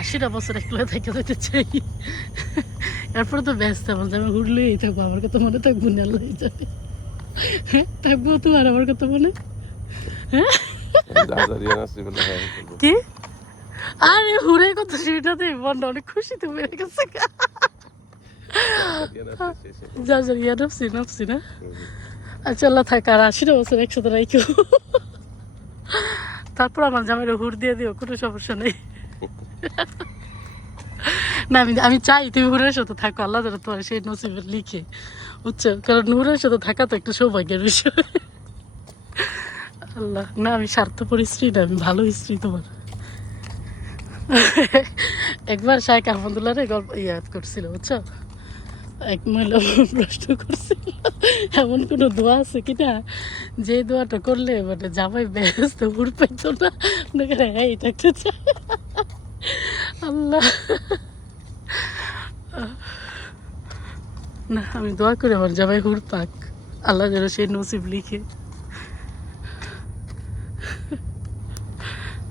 আশিটা বছর একলা থেকে যেতে চাই। এরপরে তো ব্যস্ত, আমার আমি হুড়লেই থাকব, আমার কথা মনে থাকব না, আল্লাহ যাবে। থাকব তোমার আমার কথা মনে? হ্যাঁ? হ্যাঁ। কি? আরে হুড়ে কথা সেটাতে মনটা অনেক খুশিতে বেড়ে গেছে। যা যা, ইয়া, নফসি নফসি, না? আচ্ছা আল্লাহ থাক, আর আশিটা বছর একসাথে রাখো তারপর আমার জামাইরা হুড় দিয়ে দিও, কোনো সমস্যা নেই। না, আমি আমি চাই তুমি হুরের সাথে থাকো, আল্লাহ যেন তোমার সেই নসিবের লিখে, বুঝছ? কারণ হুরের সাথে থাকা তো একটা সৌভাগ্যের বিষয়। আল্লাহ, না, আমি স্বার্থপর স্ত্রী না, আমি ভালো স্ত্রী তোমার। একবার শাহেক আহমদুল্লাহ গল্প ইয়াদ করছিল, বুঝছ? এক মহিলা প্রশ্ন করছিল, এমন কোনো দোয়া আছে কিনা যে দোয়াটা করলে মানে জামাই ব্যস্ত উড় পাইতো না? হ্যাঁ এটা একটা চাই। আল্লাহ। না আমি দোয়া করি আমার জামাই হুর পাক আল্লাহ যেন সেই নসিব লিখে।